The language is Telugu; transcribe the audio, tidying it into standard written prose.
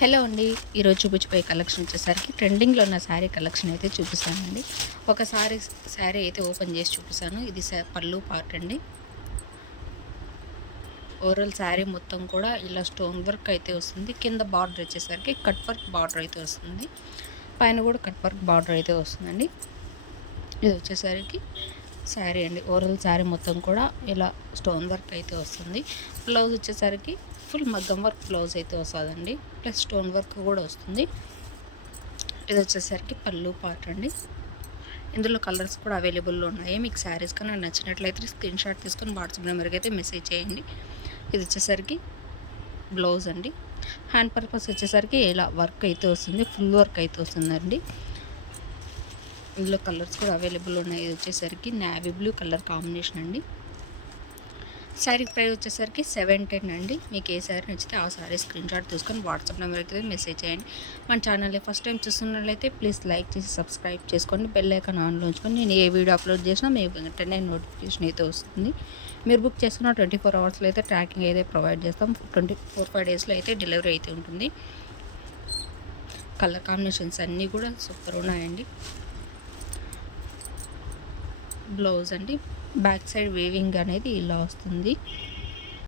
హలో అండి. ఈరోజు చూపించబోయే కలెక్షన్ వచ్చేసరికి ట్రెండింగ్లో ఉన్న శారీ కలెక్షన్ అయితే చూపిస్తానండి. ఒక శారీ అయితే ఓపెన్ చేసి చూపిస్తాను. ఇది పళ్ళు పార్ట్ అండి. ఓవరాల్ శారీ మొత్తం కూడా ఇలా స్టోన్ వర్క్ అయితే వస్తుంది. కింద బార్డర్ వచ్చేసరికి కట్ వర్క్ బార్డర్ అయితే వస్తుంది. పైన కూడా కట్ వర్క్ బార్డర్ అయితే వస్తుందండి. ఇది వచ్చేసరికి శారీ అండి. ఓవరాల్ శారీ మొత్తం కూడా ఇలా స్టోన్ వర్క్ అయితే వస్తుంది. బ్లౌజ్ వచ్చేసరికి ఫుల్ మగ్గం వర్క్ బ్లౌజ్ అయితే వస్తుందండి. ప్లస్ స్టోన్ వర్క్ కూడా వస్తుంది. ఇది వచ్చేసరికి పళ్ళు పార్ట్ అండి. ఇందులో కలర్స్ కూడా అవైలబుల్లో ఉన్నాయి. మీకు శారీస్ కన్నా నచ్చినట్లయితే స్క్రీన్ షాట్ తీసుకొని వాట్సాప్ నెంబర్కి అయితే మెసేజ్ చేయండి. ఇది వచ్చేసరికి బ్లౌజ్ అండి. హ్యాండ్ పర్పస్ వచ్చేసరికి ఇలా వర్క్ అయితే వస్తుంది. ఫుల్ వర్క్ అయితే వస్తుందండి. ఇందులో కలర్స్ కూడా అవైలబుల్ ఉన్నాయి. ఇది వచ్చేసరికి నేవీ బ్లూ కలర్ కాంబినేషన్ అండి. శారీ ప్రైస్ వచ్చేసరికి 710 అండి. మీకు ఏ శారీ నచ్చితే ఆ శారీ స్క్రీన్ షాట్ తీసుకొని వాట్సాప్ నెంబర్ అయితే మెసేజ్ చేయండి. మన ఛానల్ని ఫస్ట్ టైం చూస్తున్నట్లయితే ప్లీజ్ లైక్ చేసి సబ్స్క్రైబ్ చేసుకోండి. బెల్ ఐకాన్ ఆన్లో ఉంచుకొని నేను ఏ వీడియో అప్లోడ్ చేసినా మీకు వెంటనే నోటిఫికేషన్ అయితే వస్తుంది. మీరు బుక్ చేసుకున్న 24 అవర్స్లో అయితే ట్రాకింగ్ అయితే ప్రొవైడ్ చేస్తాం. 5 డేస్లో అయితే డెలివరీ అయితే ఉంటుంది. కలర్ కాంబినేషన్స్ అన్నీ కూడా సూపర్ ఉన్నాయండి. బ్లౌజ్ అండి. బ్యాక్ సైడ్ వేవింగ్ అనేది ఇలా వస్తుంది.